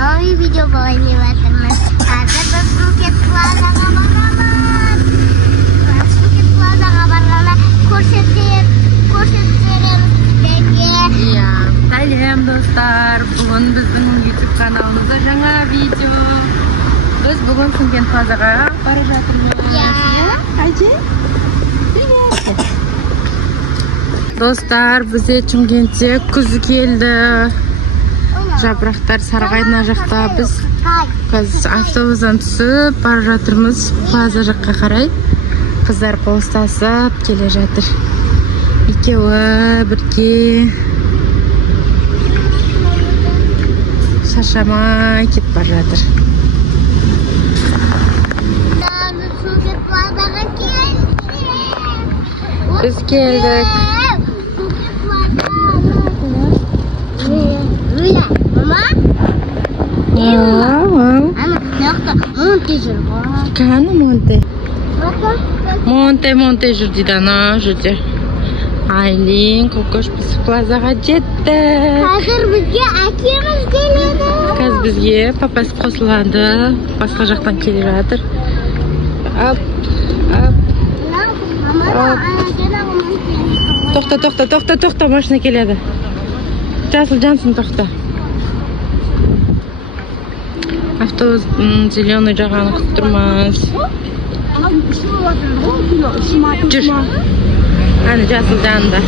Новый видео болайын деп жатырмыз. Қазір біз Phuket Plazaға барамыз. Phuket Plazaға барғанда көрсетеміз сіздерге. Сәлем достар, бүгін біздің YouTube каналымызда жаңа видео. Біз бүгін Phuket Plazaға бара жатырмыз. Қайда? Достар, бізде Шымкентте күз келді. Жапырақтар сарғайына жақта. Біз қазір автобустан түсіп бара жатырмыз плаза жаққа қарай. Қыздар қол ұстасып келе жатыр. Екеуі бірге шаршамай кетіп бара жатыр. Біз келдік. Қаны Монте жүр дейді, ана жүрде. Айлин, Кокош біз плазаға жетті. Қазір бізге әкеміз келеді. Қазір бізге папасы қосылады. Басқа жақтан келе жатыр. Тоқта, машина келеді. Жасыл Жансың, тоқта. Автобус зеленый жағаны күтіп тұрмыз. Жүр. Әні жасыл жанында.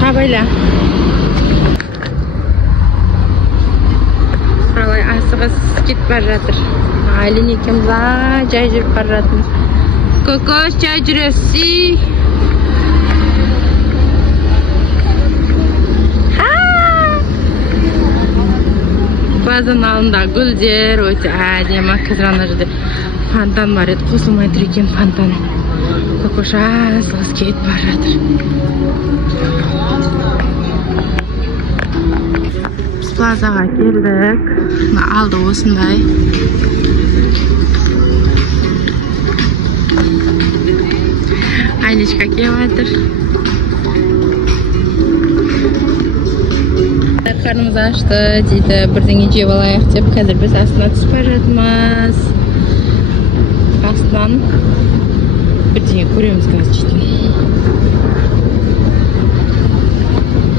Қабайла. Құралай асығыз кетіп бара жатыр. Айлин екеуміз жай жүріп бара жатырмыз. Кокош, жай жүресіз. Плазаның алдында гүлдер өте әдемі. Қазір ана жерде фонтан бар еді, қосылмай тұр екен фонтан. Кокош асығыз кетіп бара жатыр. Біз плазаға келдік. Алды осындай. Айлишка келіп жатыр. Қарнымыз ашты дейді, бірдеңе жеп алайық деп, қазір біз астына түсіп бара жатырмыз. Астынан бірдеңе көреміз қазір жейтін.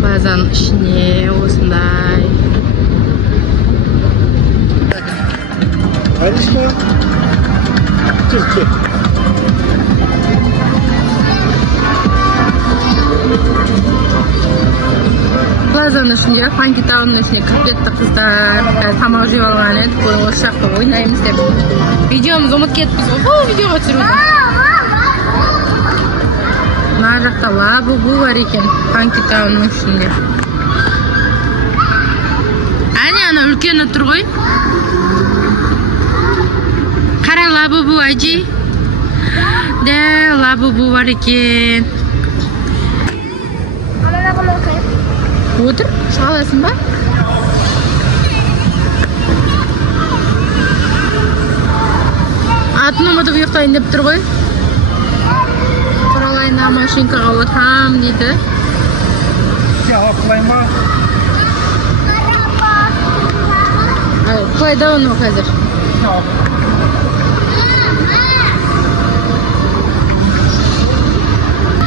Плазаның ішіне осындай. Айлишка, кел. Плазаның ішінде, Funky Town'ның ішіне кіріп кетті қыздар. Тамақ жеп алған еді, осы жақта ойнаймыз деп. Видеомыз ұмыт кетіппіз ғой, видеоға түсіруді. Мына жақта Лабубу бар екен, Funky Town'ның ішінде. Әне, ана үлкені тұр ғой. Қара Лабубу әжей. Де, Лабубу бар екен. Отыр, шығаласын ба? Атын ұмытып ұйықтайын деп тұр ғой. Құралайына машинкаға отырам дейді. Құлайда оны қазір.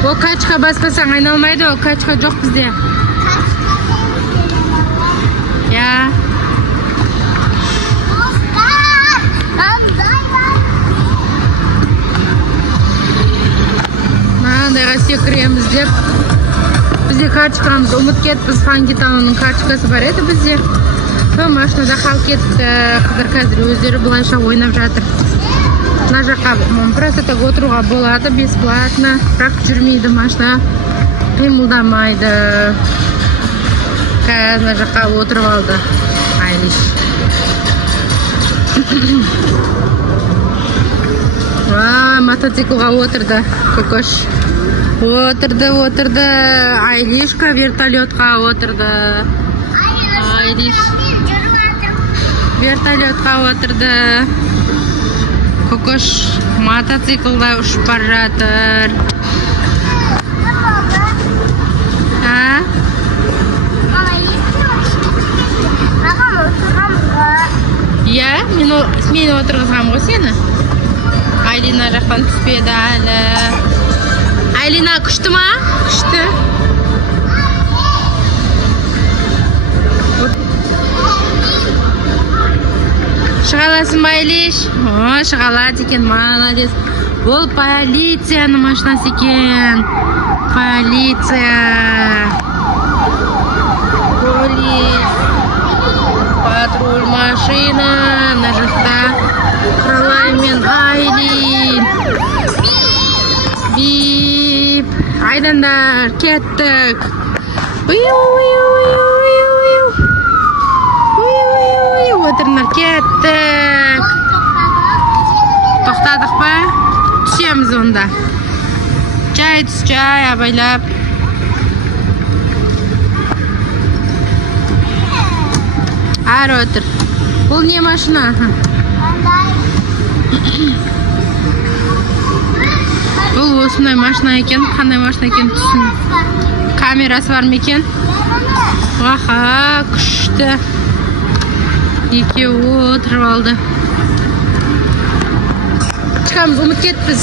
Ол качқа баспасаң айналмайды, ол качқа жоқ бізде. Мынандайға секіреміз деп бізде карточкамыз ұмыт кетті. Біз Funky Town'ның карточкасы бар еді бізде. Машинада қалып кетті. Қыздар қазір өздері бұлайша ойнап жатыр. Мына жаққа просто так отыруға болады, бесплатно. Бірақ жүрмейді машина, қимылдамайды. Қазір мына жаққа отырып алды Айлиш. Мотоциклға отырды Кокош. Отырды. Айлишка вертолетқа отырды. Айлиш вертолетқа отырды. Кокош мотоциклда ұшып бара жатыр. Мен отырғызғам ғой сені. Айлина жақтан түспеді әлі. Айлина күшті ма? Күшті. Шығаласын ба, Айлиш? Шығалады екен, молодец. Ол полицияның машинасы екен. Полиция. Полис. Патруль машина. На жақта Құралай мен Айлин. Бип. Айдандар, кеттік. Отырнар, кеттік. Тоқтадық ба? Түсеміз онда. Жай түс, жай абайлап. Ары отыр. Бұл не машина? Бұл осындай машина екен. Қандай машина екен түсін. Камерасы бар ма екен? Аха, күшті. Екеуі отырып алды. Шығамыз, ұмыт кетпіз.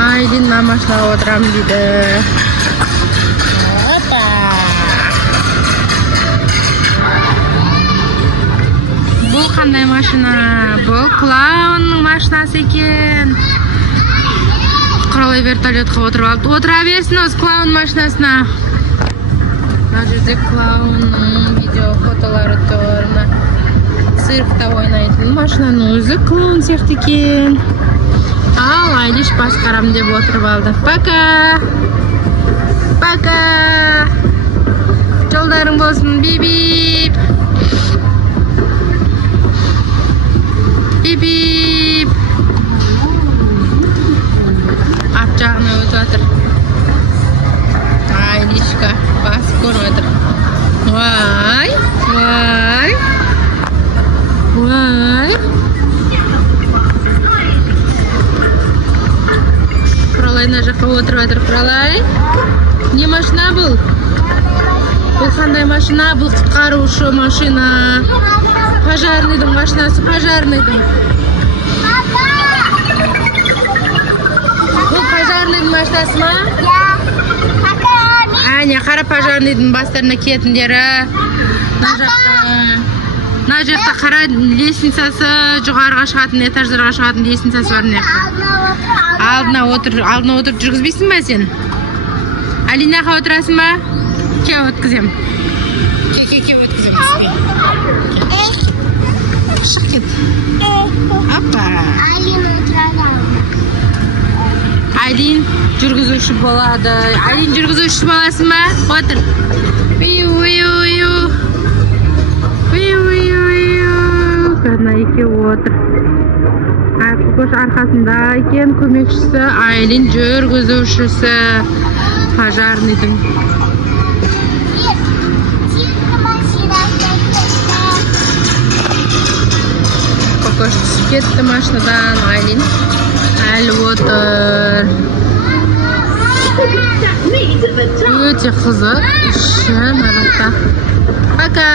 Айлин на машинаға отырам дейді. Опа! Бұл қандай машина? Бұл клаунның машинасы екен. Құралай вертолетқа отырып алды. Отыра берсін осы клаун машинасына. Мына жерде клаунның видео фотолары тұр. Циркта ойнайтын машинаның өзі клаун сияқты екен. Ал Айлиш басқарам деп отырып алды. Пока! Пока! Жолдарың болсын, бип-бип! Бип-бип! Ат жағына өтіп жатыр. Айлишка басып көріп жатыр. Вай! Вай! Вай! Құралай на жаққа отырып жатыр. Құралай. Не машина бұл? Бұл қандай машина? Бұл құтқарушы машина. Пожарныйдың машинасы, пожарныйдың. Бұл пожарныйдың машинасы ма? Әне, қара пожарныйдың бастарына кетіндері. На жақта қара лестницасы, жоғарыға шығатын, этаждарға шығатын лестницасы бар. Алдына отырып жүргізбейсің ба сен? Алинаға отырасың ба? Ке өткізем. Ке өткізем. Шық кет. Апа. Айлин отырады. Айлин жүргізуші болады. Айлин жүргізуші боласың ба? Отыр. Қана екеуі отыр. Көш арқасында екен, көмекшісі Айлин жүргізушісі пожарныйдың. Көш түсіп кетті машинадан. Айлин әлі отыр. Өте қызық. Үшін арақта. Пока!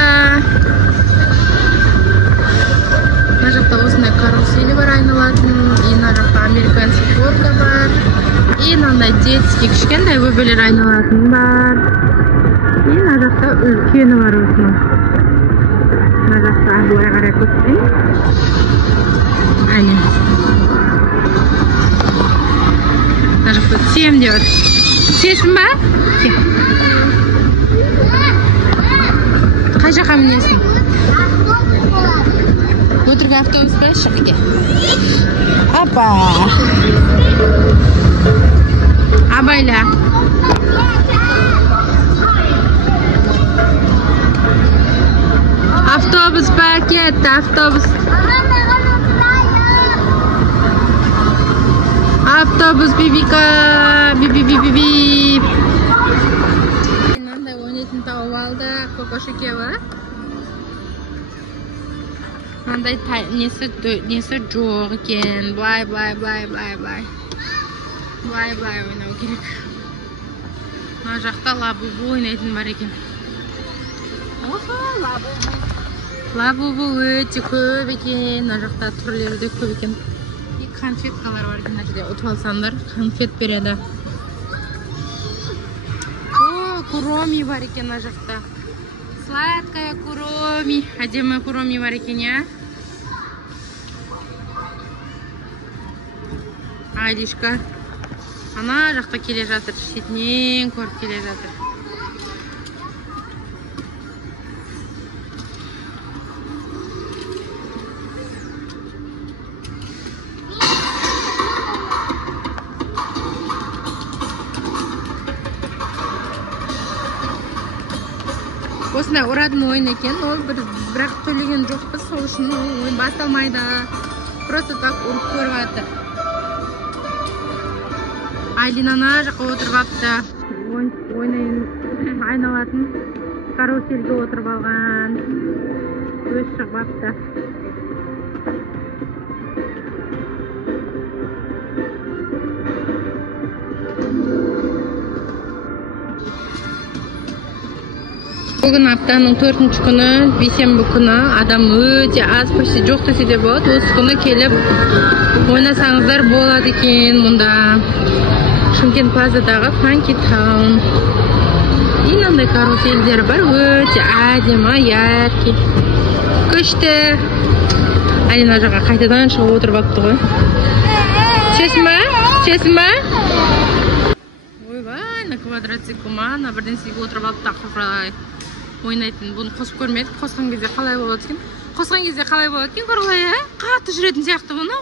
Мына жақта осындай карусели бар айналатын. Мына жақта американский горка бар. Мынандай детский кішкентай өбелер айналатын бар. Мына жақта үлкені бар осының. Мына жақта былай қарай көптен. Әне. Мына жақта түсем деп отыр. Түсесің ба? Қай жаққа мінесің? Өтіргі автобус ба? Шық ке. Апа! Абайла. Автобус ба? Кетті автобус. Автобус бибика. Бип-бип-бип-бип. Мынандай ойнайтын тауып алды. Кокошеке ба? Мынандай несі жоқ екен. Былай ойнау керек. Мына жақта лабубу ойнайтын бар екен. Лабубу өте көп екен. Мына жақта түрлері де көп екен. И конфеткалар бар екен. Мына жерде ұтып алсаңдар, конфет береді. О, куроми бар екен мына жақта. Сладкая куроми. Әдемі куроми бар екен, я. Айлишка. Ана жақта келе жатыр. Шетінен көріп келе жатыр. Осындай ұрадың ойын екен. Ол бірақ төлеген жоқпыз. Сол үшін ойын басталмайды. Просто так ұрып көріп жатыр. Айлинана жаққа отырып апты. Ойнайын айналатын каруселге отырып алған. Өз шығып апты. Бүгін аптаның 4-ші күні, бейсенбі күні, адам өте аз, почти жоқ десе де болады. Осы күні келіп ойнасаңыздар болады екен мұнда. Шымкент плазадағы Funky Town. И мынандай каруселдер бар, өте әдемі, яркий. Күшті. Алина жаққа қайтадан шығып отырып апты ғой. Шесін ба? Ойбай, на квадроцикл ма, на бірден сүйге отырып апты ақырай. Ойнайтын. Бұны қосып көрмедік. Қосқан кезде қалай болады екен? Құрылай, қатты жүретін сияқты бұны.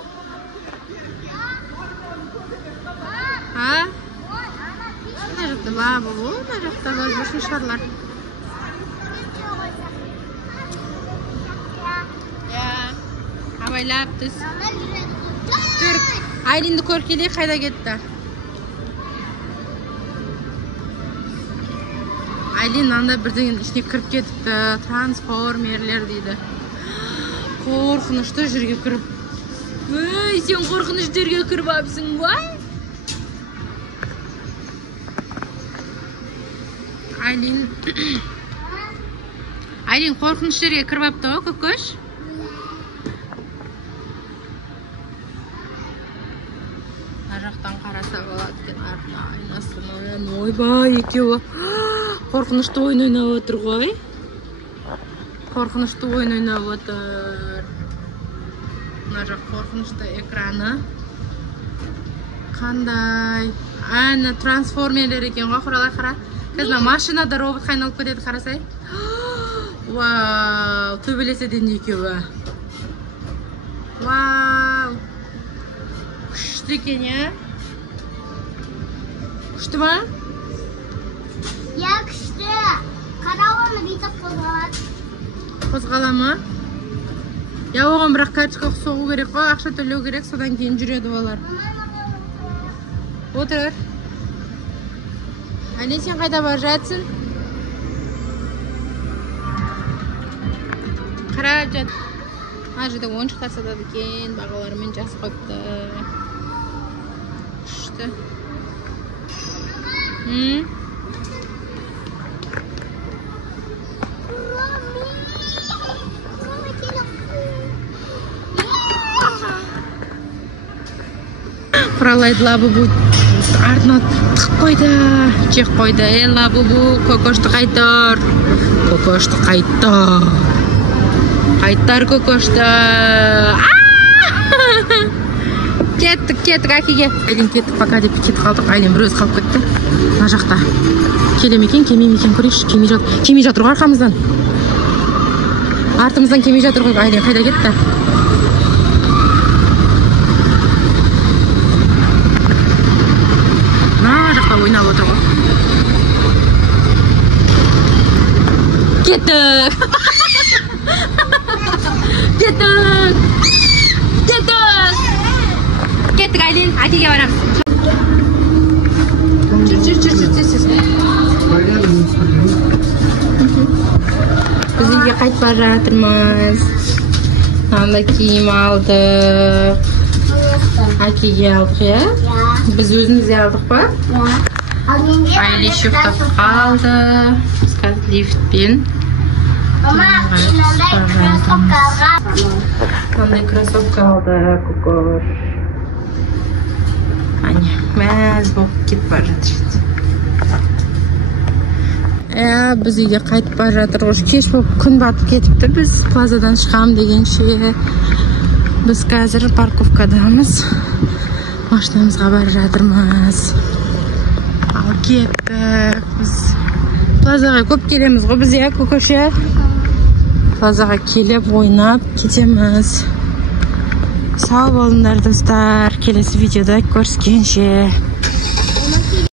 Мына жақта лабубу, мына жақта да жүрсін шарлар. Абайлап түс. Жүр. Айлинді көркелей қайда кетті? Айлин анда бірден ішіне кіріп кетіпті. Трансформерлер дейді. Қорқынышты жерге кіріп. Өй, сен қорқыныш жерге кіріп апсың ба? Айлин қорқыныш жерге кіріп апты ғой, көкөш? Жақтан қараса болады екен, артына айнасынан. Ойбай, екеуі қорқынышты ойын ойнап отыр ғой. Мына жақ қорқынышты экраны. Қандай? Әні трансформерлер екен ғой, құралай қара. Қазір машинада робот қайналып кетеді, қарасай. Вау, төбелеседен екеуі. Вау. Күшті екен, я? Күшті ма? Я күшті. Қарауыны бүйтіп қозғалады. Қозғала ма? Я оған бірақ карточка соғу керек қой, ақша төлеу керек, содан кейін жүреді олар. Отыр. Әлен, сен қайда бар жатсың? Қарап жат. Ажыда ойыншықтар сатады екен, бағаларымен жас қойыпты. Күшті. Құралайды лабубу. Артына тық қойды. Жек қойды. Лабубу, көкөшті қайтар. Қайтар көкөшті. Кеттік әкеге. Айлин кеттік, пока деп кетіп қалдық. Айлин бір өз қалып кетті. Мына жақта. Келемекен, кемеймекен көрейікші. Кемей жатыр ғой арқамыздан. Артымыздан кемей жатыр ғой. Айлин қайда кетті? Мына жақта ойнап отыр ғой. Кеттік. Кеттік, Айлин, әкеге барамыз. Жүр. Біз үйге қайтып бара жатырмыз. Мынандай киім алдық. Әкеге алдық, я? Біз өзіміз алдық па? Ал менде Айлеш ұйықтап қалды. Біз қазір лифтпен. Мама, мен ондай кроссовка алғанмын. Мынандай кроссовка алды Кукуш. Аня, мәз болып кетіп бара жатыр. Біз үйге қайтып бара жатырмыз. Кеш болып күн батып кетіпті. Біз плазадан шығам дегенше. Біз қазір парковкадамыз. Машинамызға бара жатырмыз. Ал кеттік. Біз плазаға көп келеміз ғой біз, Кукуш? Плазаға келіп, ойнап кетеміз. Сау болыңдар достар. Келесі видеода көріскенше.